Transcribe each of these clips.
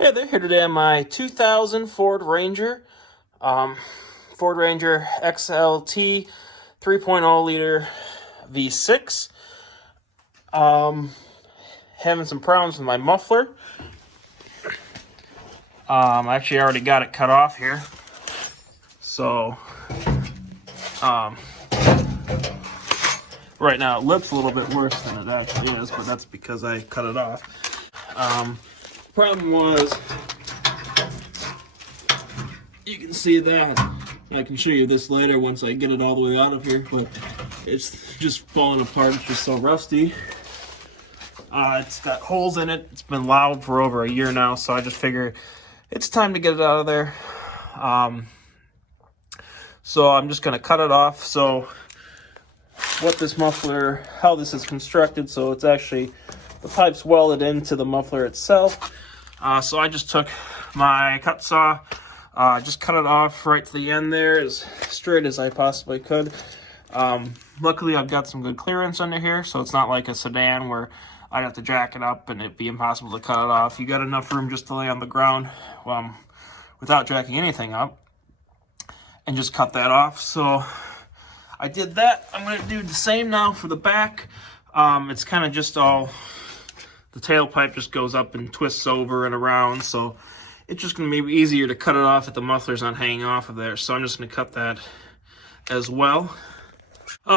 Hey there, here today on my 2000 Ford Ranger, Ford Ranger XLT 3.0 liter V6. Having some problems with my muffler. I actually already got it cut off here. So, right now it looks a little bit worse than it actually is, but that's because I cut it off. Problem was, you can see that. I can show you this later once I get it all the way out of here, but it's just falling apart. It's just so rusty. It's got holes in it. It's been loud for over a year now, so I just figured it's time to get it out of there. So I'm just going to cut it off. So what this muffler, how this is constructed, so it's actually, the pipe's welded into the muffler itself. So I just took my cut saw, just cut it off right to the end there as straight as I possibly could. Luckily I've got some good clearance under here, so it's not like a sedan where I'd have to jack it up and it'd be impossible to cut it off. You got enough room just to lay on the ground without jacking anything up and just cut that off. So I did that. I'm going to do the same now for the back. It's kind of just all, the tailpipe just goes up and twists over and around, so it's just going to be easier to cut it off if the muffler's not hanging off of there. So I'm just going to cut that as well.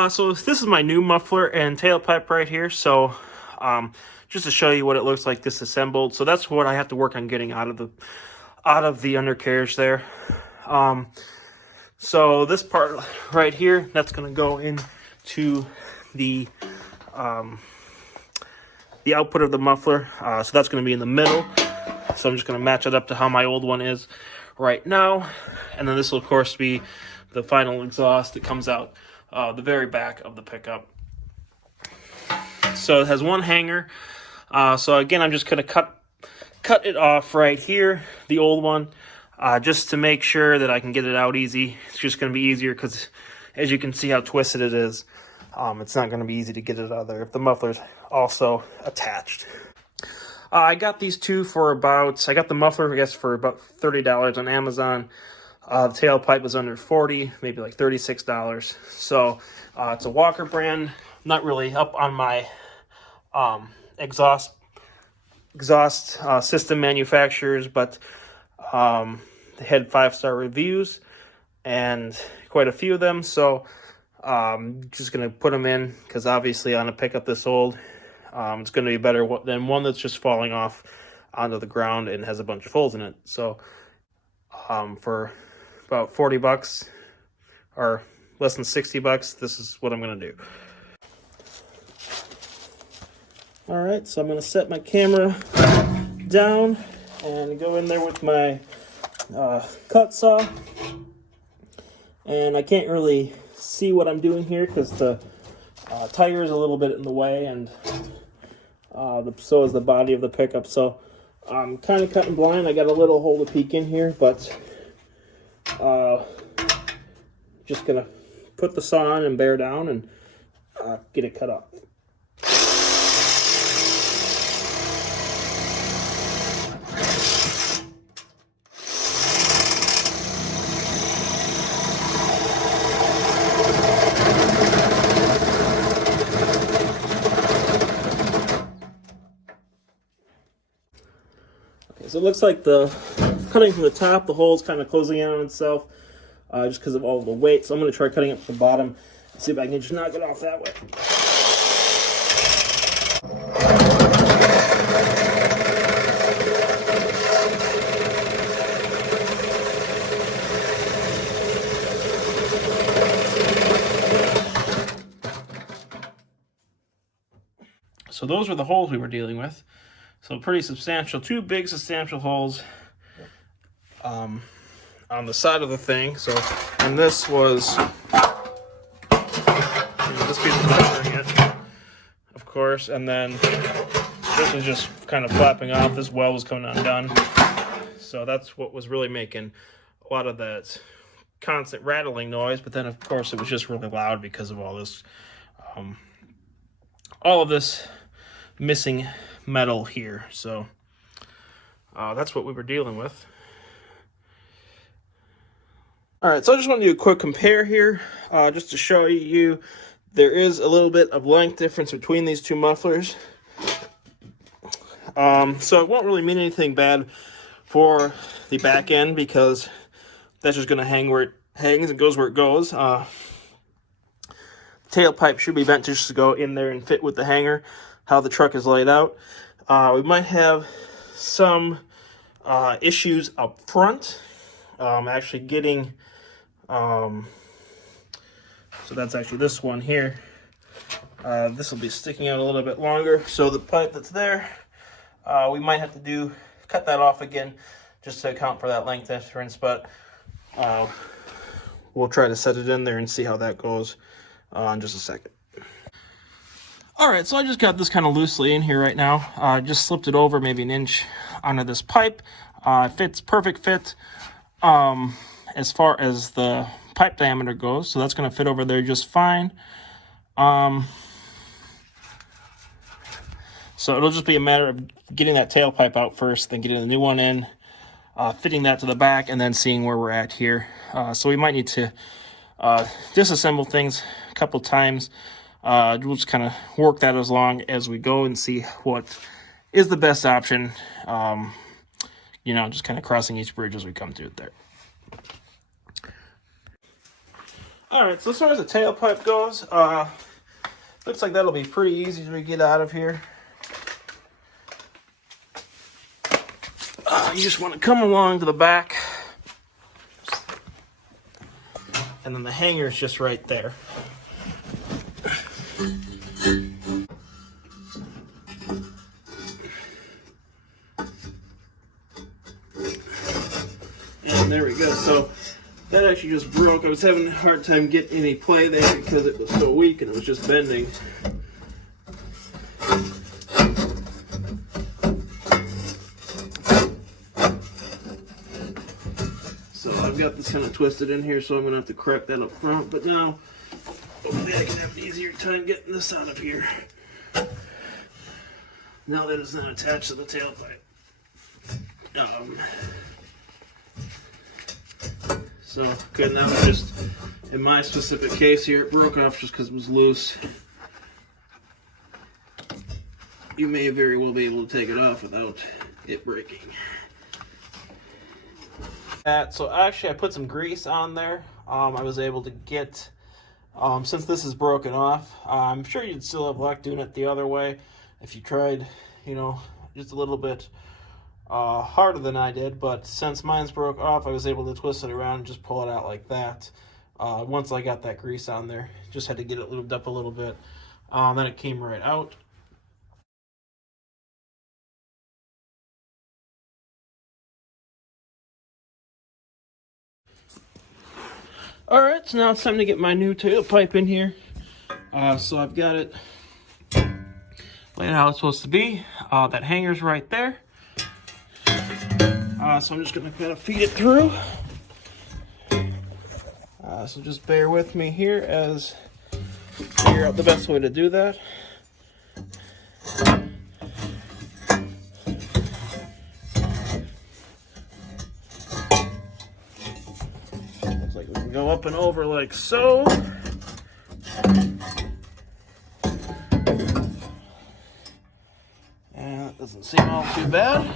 So this is my new muffler and tailpipe right here. So just to show you what it looks like disassembled. So that's what I have to work on getting out of the undercarriage there. So this part right here, that's going to go into the output of the muffler. So that's going to be in the middle. So I'm just going to match it up to how my old one is right now. And then this will, of course, be the final exhaust that comes out the very back of the pickup. So it has one hanger. So again, I'm just going to cut it off right here, the old one, just to make sure that I can get it out easy. It's just going to be easier because, as you can see how twisted it is, it's not going to be easy to get it out of there if the muffler's also attached. I got these two for about, I got the muffler, I guess, for about $30 on Amazon. The tailpipe was under $40, maybe like $36. So it's a Walker brand. Not really up on my exhaust system manufacturers, but they had 5-star reviews and quite a few of them. So just going to put them in because obviously on a pickup this old, it's going to be better than one that's just falling off onto the ground and has a bunch of holes in it. So for about 40 bucks or less than 60 bucks, this is what I'm going to do. All right, so I'm going to set my camera down and go in there with my cut saw. And I can't really see what I'm doing here because the tire is a little bit in the way, and so is the body of the pickup. So I'm kind of cutting blind. I got a little hole to peek in here, but just gonna put the saw on and bear down and get it cut off. So it looks like the cutting from the top, the hole is kind of closing in on itself just because of all the weight. So I'm going to try cutting it from the bottom and see if I can just knock it off that way. So those were the holes we were dealing with. So pretty substantial, two big substantial holes on the side of the thing. So, and this was, this piece was covering it, of course, and then this was just kind of flapping off. This weld was coming undone. So that's what was really making a lot of that constant rattling noise. But then, of course, it was just really loud because of all of this missing metal here. So that's what we were dealing with. All right, so I just want to do a quick compare here, just to show you there is a little bit of length difference between these two mufflers. So it won't really mean anything bad for the back end because that's just going to hang where it hangs and goes where it goes. Tailpipe should be bent just to go in there and fit with the hanger, how the truck is laid out. We might have some issues up front, actually getting, so that's actually this one here. This will be sticking out a little bit longer, so the pipe that's there, we might have to cut that off again just to account for that length difference, but we'll try to set it in there and see how that goes in just a second. Alright, so I just got this kind of loosely in here right now. Just slipped it over maybe an inch onto this pipe. Fits, perfect fit as far as the pipe diameter goes, so that's going to fit over there just fine. So it'll just be a matter of getting that tailpipe out first, then getting the new one in, fitting that to the back, and then seeing where we're at here. So we might need to disassemble things a couple times. We'll just kind of work that as long as we go and see what is the best option. You know, just kind of crossing each bridge as we come to it there. All right, so as far as the tailpipe goes, looks like that'll be pretty easy to get out of here. You just want to come along to the back, and then the hanger is just right there. And there we go. So that actually just broke. I was having a hard time getting any play there because it was so weak and it was just bending. So I've got this kind of twisted in here, so I'm going to have to crack that up front. But now, hopefully I can have an easier time getting this out of here. Now that it's not attached to the tailpipe. So, good, now it's just, in my specific case here, it broke off just because it was loose. You may very well be able to take it off without it breaking. So actually I put some grease on there. I was able to get, since this is broken off, I'm sure you'd still have luck doing it the other way if you tried, you know, just a little bit harder than I did, but since mine's broke off, I was able to twist it around and just pull it out like that. Once I got that grease on there, just had to get it lubed up a little bit. Then it came right out. Alright, so now it's time to get my new tailpipe in here. So I've got it laid how it's supposed to be. That hanger's right there. So I'm just going to kind of feed it through. So just bear with me here as I figure out the best way to do that. Looks like we can go up and over like so. And that doesn't seem all too bad.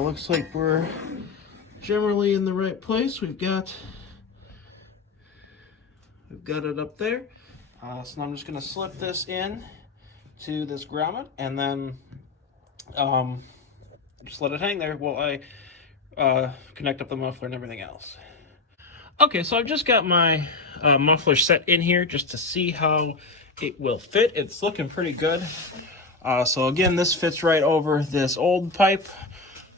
Looks like we're generally in the right place. We've got it up there. So now I'm just going to slip this in to this grommet and then just let it hang there while I connect up the muffler and everything else. Okay, so I've just got my muffler set in here just to see how it will fit. It's looking pretty good. So again, this fits right over this old pipe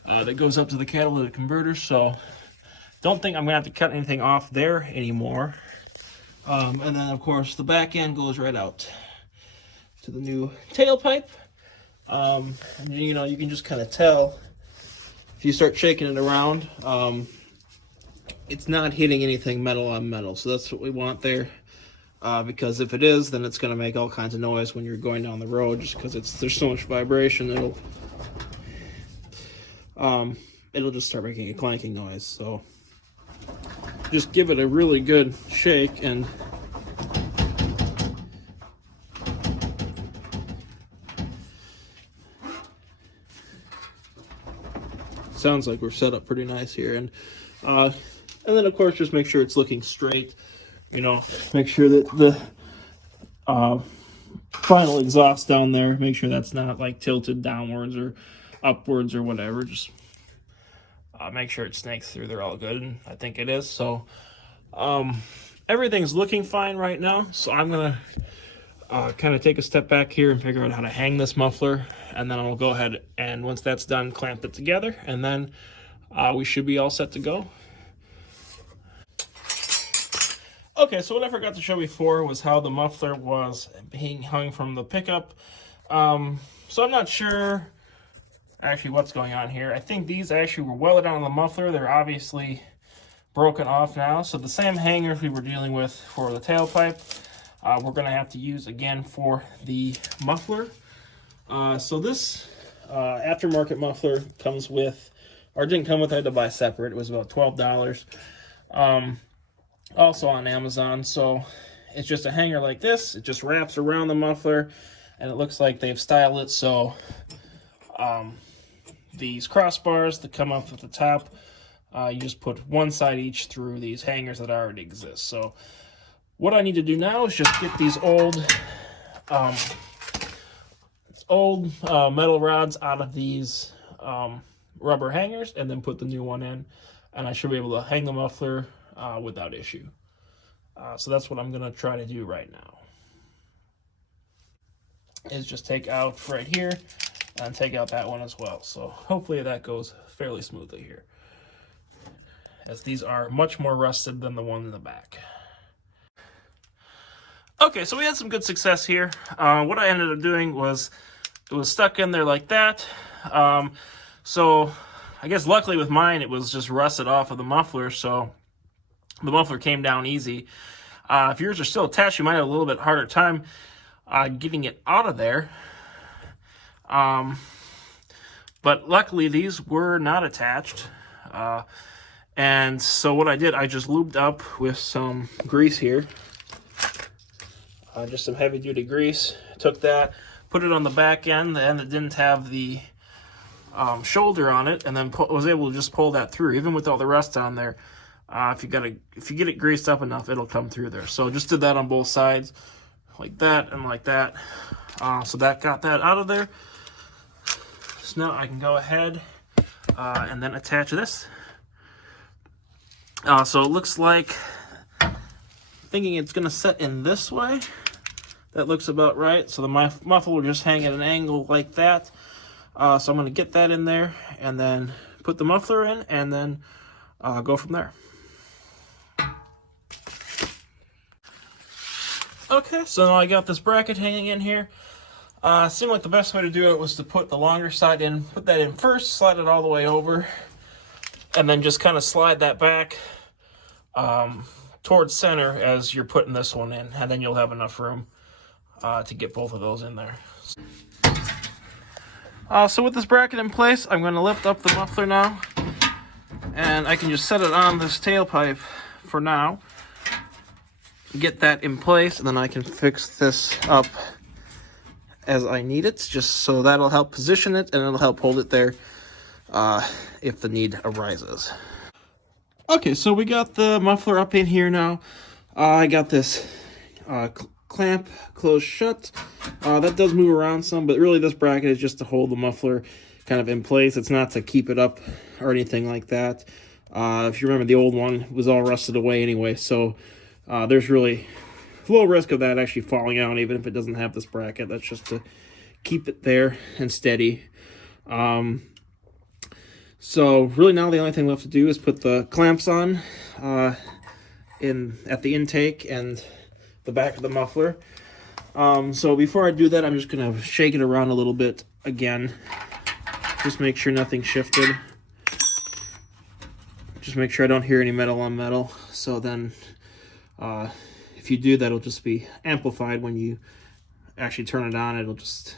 that goes up to the catalytic converter, so don't think I'm going to have to cut anything off there anymore. And then, of course, the back end goes right out to the new tailpipe. And, you know, you can just kind of tell if you start shaking it around, it's not hitting anything metal on metal, so that's what we want there. Because if it is, then it's going to make all kinds of noise when you're going down the road, just because there's so much vibration. it'll just start making a clanking noise. So just give it a really good shake, and sounds like we're set up pretty nice here. And then of course just make sure it's looking straight. You know, make sure that the final exhaust down there, make sure that's not like tilted downwards or upwards or whatever. Just make sure it snakes through there all good, and I think it is. So everything's looking fine right now, so I'm gonna kind of take a step back here and figure out how to hang this muffler, and then I'll go ahead and once that's done, clamp it together, and then we should be all set to go. Okay, so what I forgot to show before was how the muffler was being hung from the pickup. So I'm not sure actually what's going on here. I think these actually were welded on the muffler. They're obviously broken off now. So the same hangers we were dealing with for the tailpipe, we're going to have to use again for the muffler. So this aftermarket muffler comes with, or didn't come with, I had to buy separate. It was about $12. Also on Amazon. So it's just a hanger like this. It just wraps around the muffler, and it looks like they've styled it so these crossbars that come up at the top, you just put one side each through these hangers that already exist. So what I need to do now is just get these old metal rods out of these rubber hangers, and then put the new one in, and I should be able to hang the muffler without issue. So that's what I'm going to try to do right now, is just take out right here and take out that one as well. So hopefully that goes fairly smoothly here, as these are much more rusted than the one in the back. Okay, so we had some good success here. What I ended up doing was, it was stuck in there like that. So I guess luckily with mine, it was just rusted off of the muffler, so the muffler came down easy. If yours are still attached, you might have a little bit harder time getting it out of there. But luckily these were not attached. And so what I did, I just lubed up with some grease here. Just some heavy duty grease. Took that, put it on the back end, the end that didn't have the shoulder on it, and then was able to just pull that through. Even with all the rust on there, if you get it greased up enough, it'll come through there. So just did that on both sides, like that and like that. So that got that out of there. So now I can go ahead and then attach this. So it looks like, thinking it's going to set in this way. That looks about right. So the muffler will just hang at an angle like that. So I'm going to get that in there and then put the muffler in, and then go from there. Okay, so now I got this bracket hanging in here. Seemed like the best way to do it was to put the longer side in, put that in first, slide it all the way over, and then just kind of slide that back towards center as you're putting this one in, and then you'll have enough room to get both of those in there. So with this bracket in place, I'm going to lift up the muffler now, and I can just set it on this tailpipe for now, get that in place, and then I can fix this up as I need it, just so that'll help position it, and it'll help hold it there if the need arises. Okay, so we got the muffler up in here now. I got this clamp closed shut. That does move around some, but really this bracket is just to hold the muffler kind of in place. It's not to keep it up or anything like that. If you remember, the old one was all rusted away anyway, so there's really low risk of that actually falling out, even if it doesn't have this bracket. That's just to keep it there and steady. So really now the only thing left to do is put the clamps on at the intake and the back of the muffler. So before I do that, I'm just going to shake it around a little bit again. Just make sure nothing shifted. Just make sure I don't hear any metal on metal. So then if you do that, it'll just be amplified when you actually turn it on. It'll just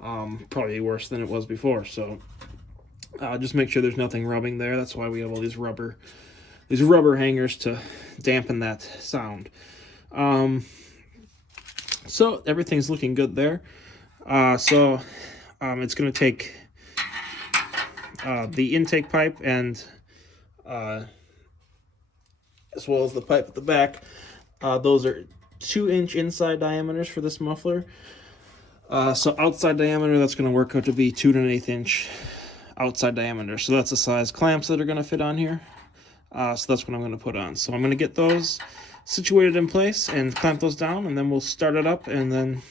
probably be worse than it was before. So Just make sure there's nothing rubbing there. That's why we have all these rubber hangers to dampen that sound. So everything's looking good there. It's going to take the intake pipe and as well as the pipe at the back. Those are 2-inch inside diameters for this muffler. So outside diameter, that's going to work out to be 2 1/8 inch outside diameter. So that's the size clamps that are going to fit on here. So that's what I'm going to put on. So I'm going to get those situated in place and clamp those down, and then we'll start it up and then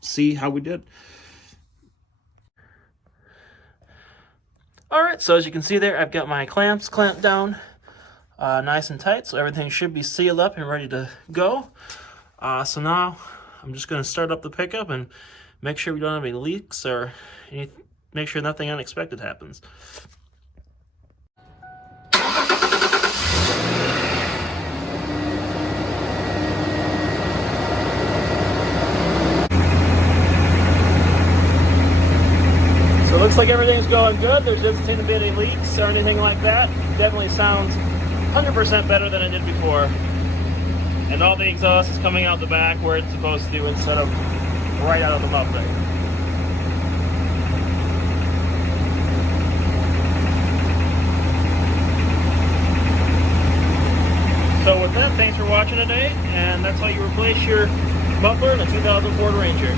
see how we did. Alright, so as you can see there, I've got my clamps clamped down nice and tight, so everything should be sealed up and ready to go. So now I'm just going to start up the pickup and make sure we don't have any leaks or make sure nothing unexpected happens. So it looks like everything's going good. There doesn't seem to be any leaks or anything like that. Definitely sounds 100% better than it did before. And all the exhaust is coming out the back where it's supposed to instead of right out of the muffler. So with that, thanks for watching today, and that's how you replace your muffler in a 2000 Ford Ranger.